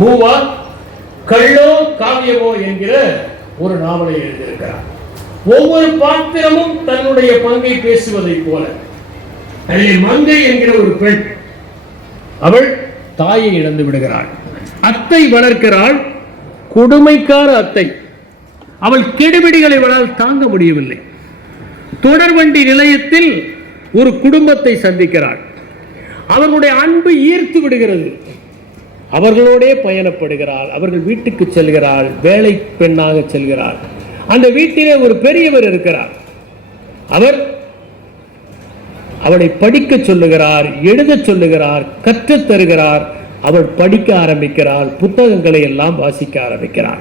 மூவா கள்ளோ காவியமோ என்கிற ஒரு நாவலை எழுதியிருக்கிறார். ஒவ்வொரு பாத்திரமும் தன்னுடைய பங்கை பேசுவதைப் போல. அதில் மங்கை என்கிற ஒரு பெண் அவள் தாயை இழந்து விடுகிறாள். அத்தை வளர்க்கிறாள் கொடுமைக்கார அத்தை. அவள் கெடுபிடிகளை அவளால் தாங்க முடியவில்லை. தொடர்வண்டி நிலையத்தில் ஒரு குடும்பத்தை சந்திக்கிறாள். அவர்களுடைய அன்பு ஈர்த்து விடுகிறது. அவர்களோடே பயணப்படுகிறாள் அவர்கள் வீட்டுக்கு செல்கிறாள் வேலை பெண்ணாக செல்கிறாள். அந்த வீட்டிலே ஒரு பெரியவர் இருக்கிறார். அவர் அவளை படிக்க சொல்லுகிறார் எழுதச் சொல்லுகிறார் கற்றுத் தருகிறார். அவள் படிக்க ஆரம்பிக்கிறாள் புத்தகங்களை எல்லாம் வாசிக்க ஆரம்பிக்கிறாள்.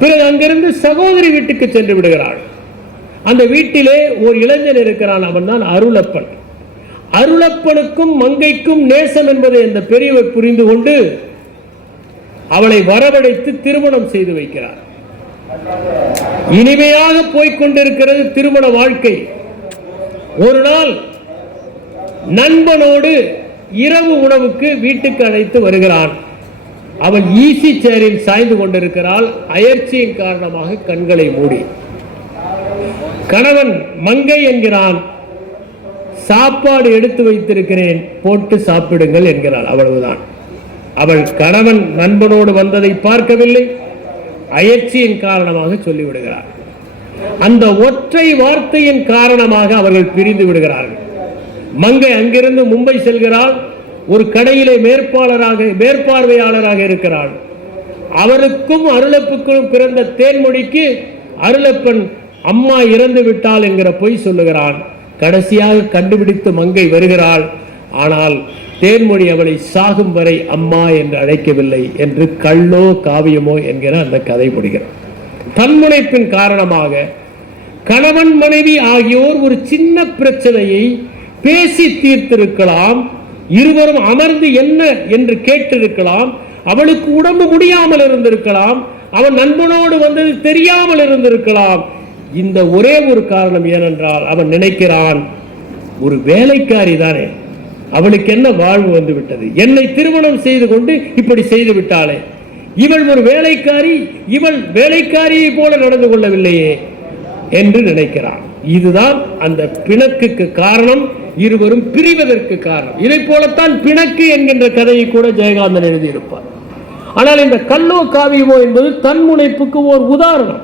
பிறகு அங்கிருந்து சகோதரி வீட்டுக்கு சென்று விடுகிறாள். அந்த வீட்டிலே ஒரு இளைஞன் இருக்கிறான் அவன் தான் அருளப்பன். அருளப்பனுக்கும் மங்கைக்கும் நேசம் என்பதை அந்த பெரியவர் புரிந்து கொண்டு அவளை வரவழைத்து திருமணம் செய்து வைக்கிறார். இனிமையாக போய்கொண்டிருக்கிறது திருமண வாழ்க்கை. ஒரு நாள் நண்பனோடு இரவு உணவுக்கு வீட்டுக்கு அழைத்து வருகிறான். அவள் ஈசி சேரில் சாய்ந்து கொண்டிருக்கிறாள். அயற்சியின் காரணமாக கண்களை மூடி. கணவன் மங்கை என்கிறான். சாப்பாடு எடுத்து வைத்திருக்கிறேன் போட்டு சாப்பிடுங்கள் என்கிறாள். அவ்வளவுதான். அவள் கணவன் நண்பனோடு வந்ததை பார்க்கவில்லை. அயற்சியின் காரணமாக சொல்லிவிடுகிறார். அந்த ஒற்றை வார்த்தையின் காரணமாக அவர்கள் பிரிந்து விடுகிறார்கள். மங்கை அங்கிருந்து மும்பை செல்கிறாள். ஒரு கடையிலே மேற்பாளராக மேற்பார்வையாளராக இருக்கிறாள். அவருக்கும் அருளப்புக்கும் பிறந்த தேன்மொழிக்கு அருளப்பன் அம்மா இறந்து விட்டாள் என்கிற பொய் சொல்லுகிறான். கடைசியாக கண்டுபிடித்து மங்கை வருகிறாள். ஆனால் தேன்மொழி அவளை சாகும் வரை அம்மா என்று அழைக்கவில்லை என்று கள்ளோ காவியமோ என்கிற அந்த கதை முடிகிறது. தன்முனைப்பின் காரணமாக கணவன் மனைவி ஆகியோர் ஒரு சின்ன பிரச்சனையை பேசி தீர்த்திருக்கலாம். இருவரும் அமர்ந்து என்ன என்று கேட்டிருக்கலாம். அவளுக்கு உடம்பு முடியாமல் இருந்திருக்கலாம். அவன் நண்பனோடு வந்தது தெரியாமல் இருந்திருக்கலாம். இந்த ஒரே ஒரு காரணம் ஏனென்றால் அவன் நினைக்கிறான் ஒரு வேலைக்காரி தானே. அவளுக்கு என்ன வாழ்வு வந்து விட்டது என்னை திருமணம் செய்து கொண்டு இப்படி செய்து விட்டாளே. இவள் ஒரு வேலைக்காரி இவள் வேலைக்காரியை போல நடந்து கொள்ளவில்லையே என்று நினைக்கிறான். இதுதான் அந்த பிணக்குக்கு காரணம் இருவரும் பிரிவதற்கு காரணம். இதை போலத்தான் பிணக்கு என்கின்ற கதையை கூட ஜெயகாந்தன் எழுதியிருப்பார். ஆனால் இந்த கல்லோ காவியமோ என்பது தன்முனைப்புக்கு ஒரு உதாரணம்.